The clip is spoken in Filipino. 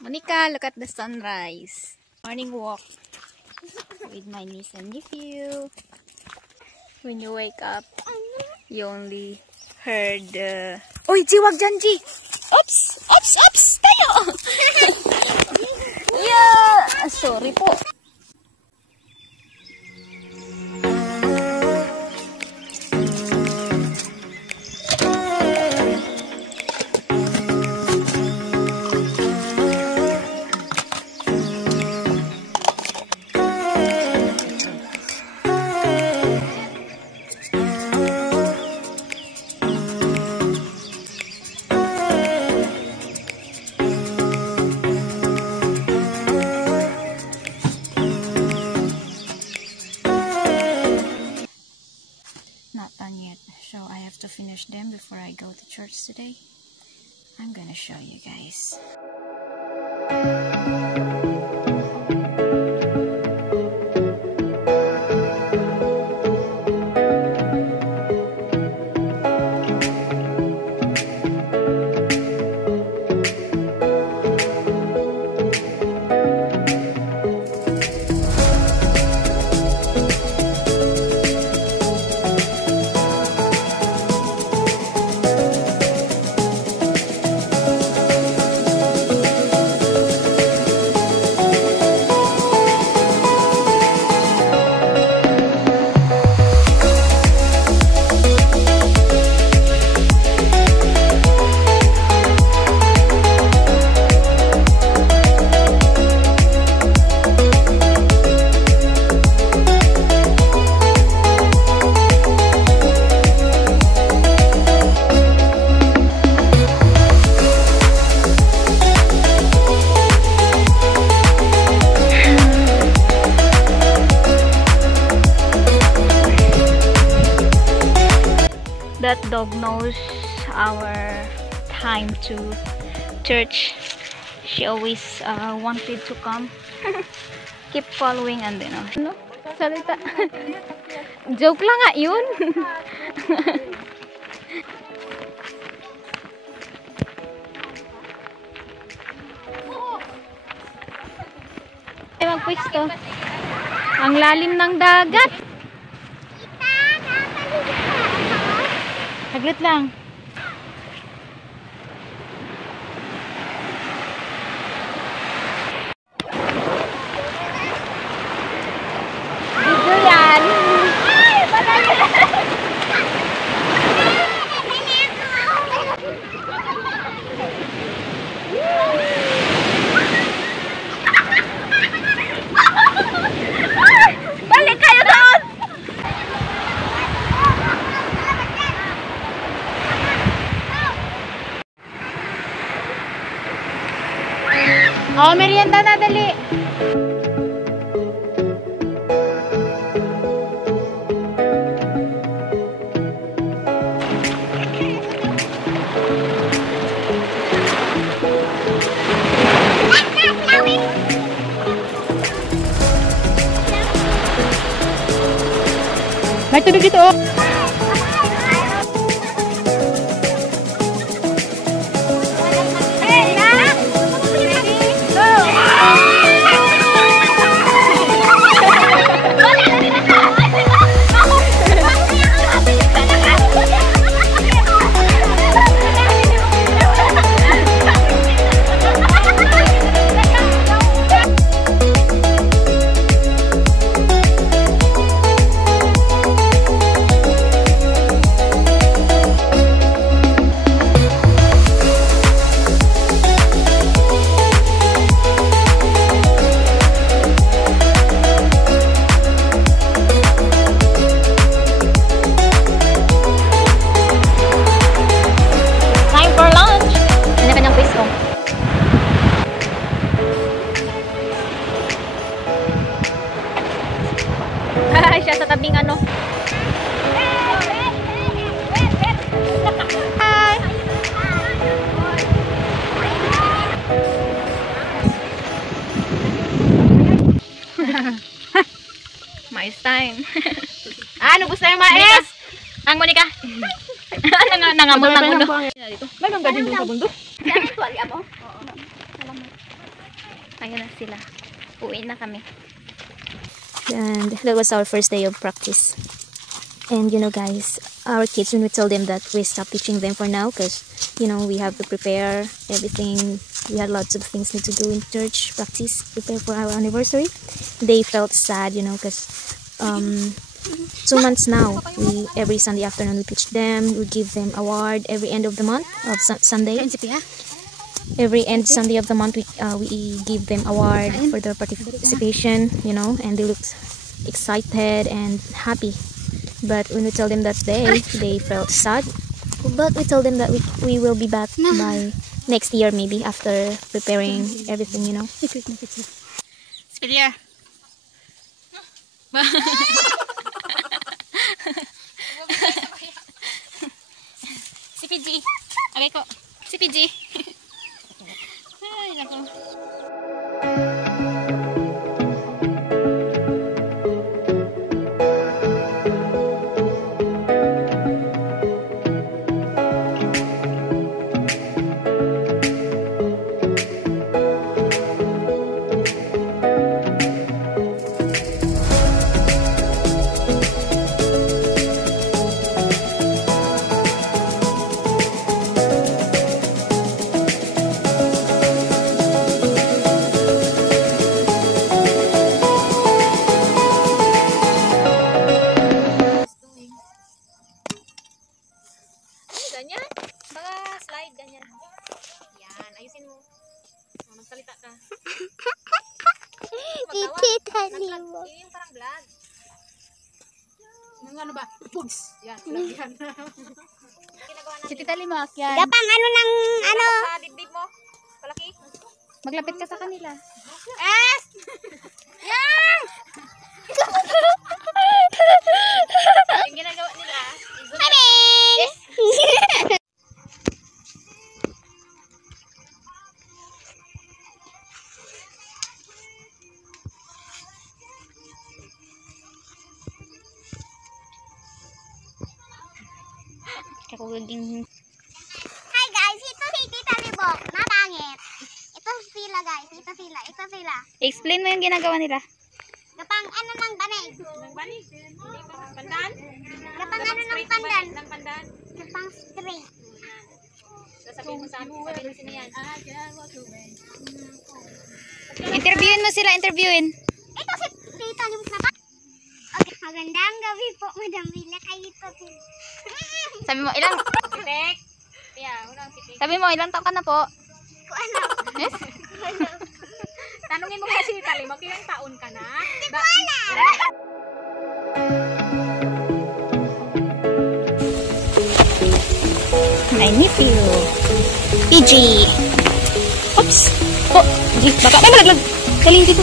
Monica, look at the sunrise. Morning walk with my niece and nephew. When you wake up, you only heard Uy, G, wag dyan, G! Oops! Oops! Oops! Tayo! Yeah! Sorry po. Not done yet, so I have to finish them before I go to church today. I'm gonna show you guys. That dog knows our time to church. She always wanted to come. Keep following and then no? Salita. Joke lang nga yun. Magpwisto. Ang lalim ng dagat. Saglit lang. Video yan. Ay, patay na. Balik kayo doon. Oh, merienda na, dali. May tubig dito, oh. Siya sa tabing ano. Hi. Mais time. Ano gusto yung mais? Ang Monica. Nangamol ng ulo. May mangga din doon sa bundok. Tuwalya mo? Oo. Salamat. Ayan na sila. Uwi na kami. And that was our first day of practice. And you know guys, our kids, when we told them that we stopped teaching them for now because you know we have to prepare everything, we had lots of things need to do in church, practice, prepare for our anniversary, they felt sad, you know, because 2 months now, we every Sunday afternoon we teach them, we give them award every end of the month of Sunday. Every end Sunday of the month we give them award for their participation, you know, and they look excited and happy. But when we told them that they felt sad. But we told them that we will be back by next year, maybe after preparing everything, you know. Spedia. Si PG. Okay ko. Si PG. Ay, nako. Ganyan. Baka slide, ganyan. Yan, ayusin mo. Magsalita ka. Tita mo. Yung parang vlog. Yung ano ba? Pugs. Yan, yan. Si Tita Lima, yan. Gapang ano ng ano? Sa dibdib mo. Palaki. Maglapit ka sa kanila. Es! Yan! Yung ginagawa nila. Yes. Hi guys, ito si Tita Libok. Mapangit. Ito sila guys, ito sila. Explain mo yung ginagawa nila. Gapang ano ng banig? Nang bani? Pandan? Gapang ano ng pandan? Nang pandan? Gapang straight. Sasabihin mo sa amin, sabihin mo sino yan. Interviewin mo sila, interviewin. Ito si Tita Libok na ba? Okay, magandang gabi po, Madam Villa. Kayo po. Sabi mo, ilang? Pitek. Yeah, unang pitek. Sabi mo, ilang taon ka na po? Ano? Yes? Tanungin mo kasi ni Tali, ilang taon ka na? I miss you. PG. Oops. Oh, baka may malaglag. Galing dito.